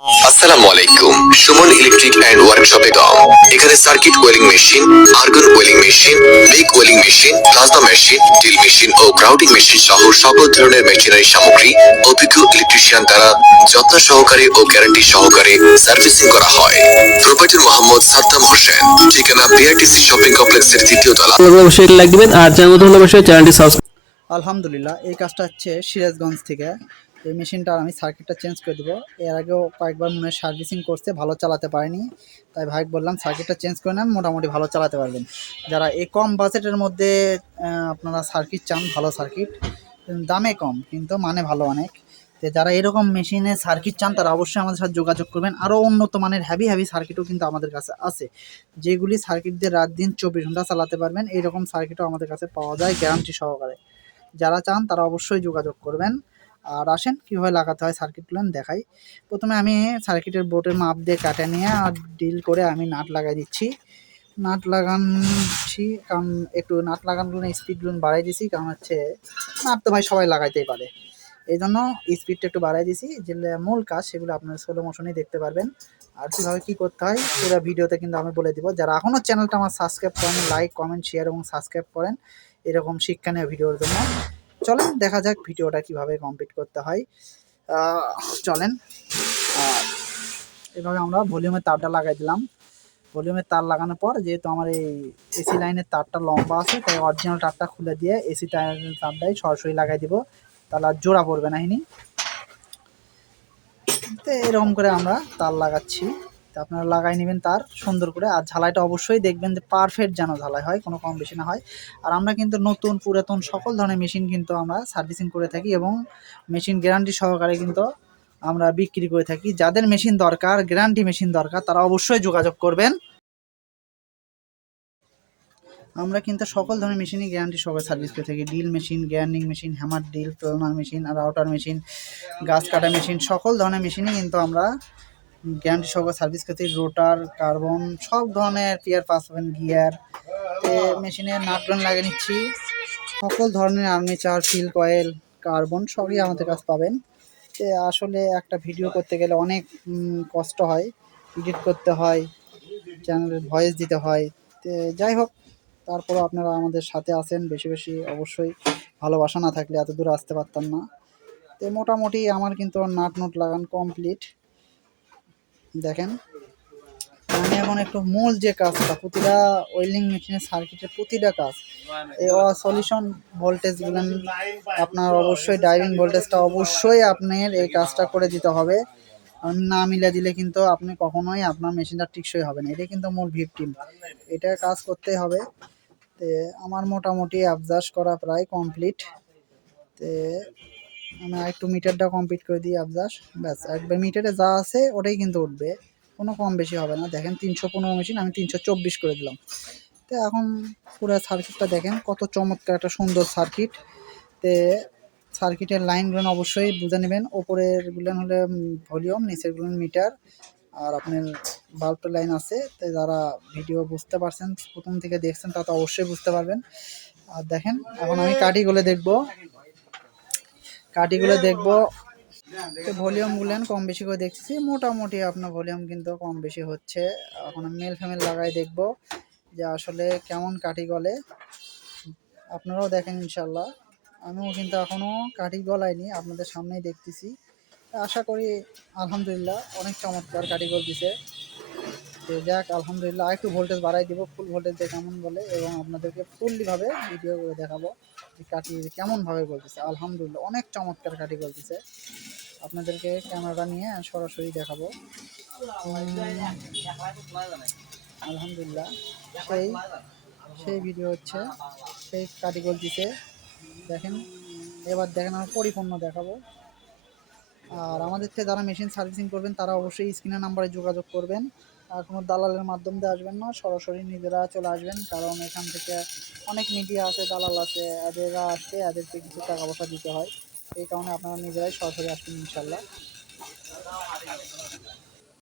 আসসালামু আলাইকুম। Suman electric and ওয়ার্কশপে গাও এখানে circuit welding machine argon welding machine big welding machine plasma machine drill machine ও গ্রাউন্ডিং মেশিন সহ সকল ধরনের মেশিনারি সামগ্রী অভিজ্ঞ ইলেকট্রিশিয়ান দ্বারা যত্ন সহকারে ও গ্যারান্টি সহকারে সার্ভিসিং করা হয়। প্রোপাইটার মোহাম্মদ সাদ্দাম হোসেন ঠিকানা বিআরটিসি শপিং কমপ্লেক্সের তৃতীয় তলা। অবশ্যই লাইক দিবেন আর চ্যানেল হলে অবশ্যই চ্যানেলটি সাবস্ক্রাইব আলহামদুলিল্লাহ এই কাজটা হচ্ছে সিরাজগঞ্জ থেকে। এই মেশিনটার আমি সার্কিটটা চেঞ্জ করে দেবো। এর আগেও কয়েকবার মনে সার্ভিসিং করতে ভালো চালাতে পারিনি। তাই ভাই বললাম সার্কিটটা চেঞ্জ করে নেন, মোটামুটি ভালো চালাতে পারবেন। যারা এই কম বাজেটের মধ্যে আপনারা সার্কিট চান, ভালো সার্কিট দামে কম, কিন্তু মানে ভালো অনেক। তো যারা এরকম মেশিনে সার্কিট চান, তারা অবশ্যই আমাদের সাথে যোগাযোগ করবেন। আরও উন্নত মানের হ্যাভি হ্যাভি সার্কিটও কিন্তু আমাদের কাছে আছে। যেগুলি সার্কিট দিয়ে রাত দিন চব্বিশ ঘণ্টা চালাতে পারবেন এইরকম সার্কিটও আমাদের কাছে পাওয়া যায় গ্যারান্টি সহকারে। যারা চান, তারা অবশ্যই যোগাযোগ করবেন। আর আসেন, কীভাবে লাগাতে হয় সার্কিটগুলো আমি দেখাই। প্রথমে আমি সার্কিটের বোর্ডের মাপ দিয়ে কাটে নিয়ে আর ডিল করে আমি নাট লাগাই দিচ্ছি। নাট লাগানছি কারণ একটু নাট লাগানোর স্পিডগুলো বাড়াই দিছি, কারণ হচ্ছে নাট তো ভাই সবাই লাগাইতেই পারে। এই জন্য স্পিডটা একটু বাড়াই দিছি, যেগুলো মূল কাজ, সেগুলো আপনার স্লো মোশনেই দেখতে পারবেন। আর কীভাবে কী করতে হয়, পুরো ভিডিওতে কিন্তু আমি বলে দিব। যারা এখনও চ্যানেলটা আমার সাবস্ক্রাইব করেন লাইক কমেন্ট শেয়ার এবং সাবস্ক্রাইব করেন। এরকম শিক্ষণীয় ভিডিওর জন্য। চলেন, দেখা যাক ভিডিওটা কীভাবে কমপ্লিট করতে হয়। চলেন। এভাবে আমরা ভলিউমের তারটা লাগাই দিলাম। ভলিউমের তার লাগানোর পর যেহেতু আমার এই এসি লাইনের তারটা লম্বা আছে, তাই অরিজিনাল তারটা খুলে দিয়ে এসি তারটাই সরাসরি লাগাই দিব। তাহলে আর জোড়া পড়বে না হিনি তো এরকম করে আমরা তার লাগাচ্ছি। তো আপনারা লাগাই নেবেন তার সুন্দর করে। আর ঝালাইটা অবশ্যই দেখবেন যে পারফেক্ট যেন ঝালাই হয়, কোনো কম বেশি না হয়। আর আমরা কিন্তু নতুন, পুরাতন সকল ধরনের মেশিন কিন্তু আমরা সার্ভিসিং করে থাকি এবং মেশিন গ্যারান্টি সহকারে কিন্তু আমরা বিক্রি করে থাকি। যাদের মেশিন দরকার গ্যারান্টি মেশিন দরকার, তারা অবশ্যই যোগাযোগ করবেন। আমরা কিন্তু সকল ধরনের মেশিনই গ্যারান্টি সহকারে সার্ভিস করে থাকি। Drill machine grinding machine hammer drill planer machine আর আউটার মেশিন গাছ কাটা মেশিন সকল ধরনের মেশিনই কিন্তু আমরা গ্যারান্টি সহকারে সার্ভিস করতে রোটার, কার্বন, সব ধরনের পিয়ার, পাস পাবেন গিয়ার মেশিনে নাটগান লাগিয়ে নিচ্ছি। সকল ধরনের আর্মেচার ফিল কয়েল কার্বন সবই আমাদের কাছে পাবেন। আসলে একটা ভিডিও করতে গেলে অনেক কষ্ট হয়। এডিট করতে হয় চ্যানেলের ভয়েস দিতে হয়। তো যাই হোক, তারপরও আপনারা আমাদের সাথে আছেন বেশি বেশি, অবশ্যই ভালোবাসা না থাকলে এত দূর আসতে পারতাম না। তো মোটামুটি আমার কিন্তু নাট নোট লাগান কমপ্লিট দেখেন। আমি এখন একটু মূল যে কাজটা, প্রতিটা ওয়েল্ডিং মেশিনের সার্কিটের প্রতিটা কাজ, এই সলিউশন ভোল্টেজগুলো আপনার অবশ্যই ড্রাইভিং ভোল্টেজটা অবশ্যই আপনার এই কাজটা করে দিতে হবে। না মিলে দিলে কিন্তু আপনি কখনোই আপনার মেশিনটা টিকসই হবে না। এটা কিন্তু মূল ভিকটিম এটা কাজ করতেই হবে। তে আমার মোটামুটি অ্যাডজাস্ট করা প্রায় কমপ্লিট তে আমি একটু মিটারটা কমপ্লিট করে দিই অ্যাডজাস্ট ব্যাস, একবার মিটারে যা আছে ওটাই কিন্তু উঠবে। কোনো কম বেশি হবে না। দেখেন তিনশো পনেরো মেশিন আমি তিনশো চব্বিশ করে দিলাম। তো এখন পুরো সার্কিটটা দেখেন, কত চমৎকার একটা সুন্দর সার্কিট তে সার্কিটের লাইনগুলো অবশ্যই বুঝে নেবেন। ওপরের গুলেন হলে ভলিউম নিচের গুলেন মিটার আর আপনার বাল্বটা লাইন আছে। তো যারা ভিডিও বুঝতে পারছেন, প্রথম থেকে দেখছেন, তা তো অবশ্যই বুঝতে পারবেন। আর দেখেন, এখন আমি কাঠিগুলো দেখব। কাঠিগুলো দেখব। ভলিউম গুলেন কম বেশি করে দেখছি মোটামুটি আপনার ভলিউম কিন্তু কম বেশি হচ্ছে। এখন মেল ফেমেল লাগাই দেখব যে আসলে কেমন কাঠি গলে। আপনারাও দেখেন ইনশাল্লাহ আমিও কিন্তু এখনও কাঠি গলাইনি, আপনাদের সামনেই দেখতেছি। আশা করি আলহামদুলিল্লাহ অনেক চমৎকার কাঠি গলতেছে। তো যাক, আলহামদুলিল্লাহ একটু ভোল্টেজ বাড়াই দিব ফুল ভোল্টেজ কেমন বলে এবং আপনাদেরকে ফুললিভাবে ভিডিও করে দেখাবো। কাঠি কেমনভাবে গলতেছে, আলহামদুলিল্লাহ, অনেক চমৎকার কাঠি গলতেছে। আপনাদেরকে ক্যামেরাটা নিয়ে সরাসরি দেখাবো। আলহামদুলিল্লাহ, সেই সেই ভিডিও হচ্ছে, সেই কাঠি গলতিছে। দেখেন, এবার দেখেন আমি পরিপূর্ণ দেখাবো। আর আমাদের থেকে যারা মেশিন সার্ভিসিং করবেন, তারা অবশ্যই স্ক্রিনের নাম্বারে যোগাযোগ করবেন। কোনো দালালের মাধ্যম দিয়ে আসবেন না, সরাসরি নিজেরা চলে আসবেন, কারণ এখান থেকে অনেক মিডিয়া আছে, দালাল আছে এদেরা আসে এদেরকে কিছু টাকা পয়সা দিতে হয়। এই কারণে আপনারা নিজেরাই সরাসরি আসবেন ইনশাল্লাহ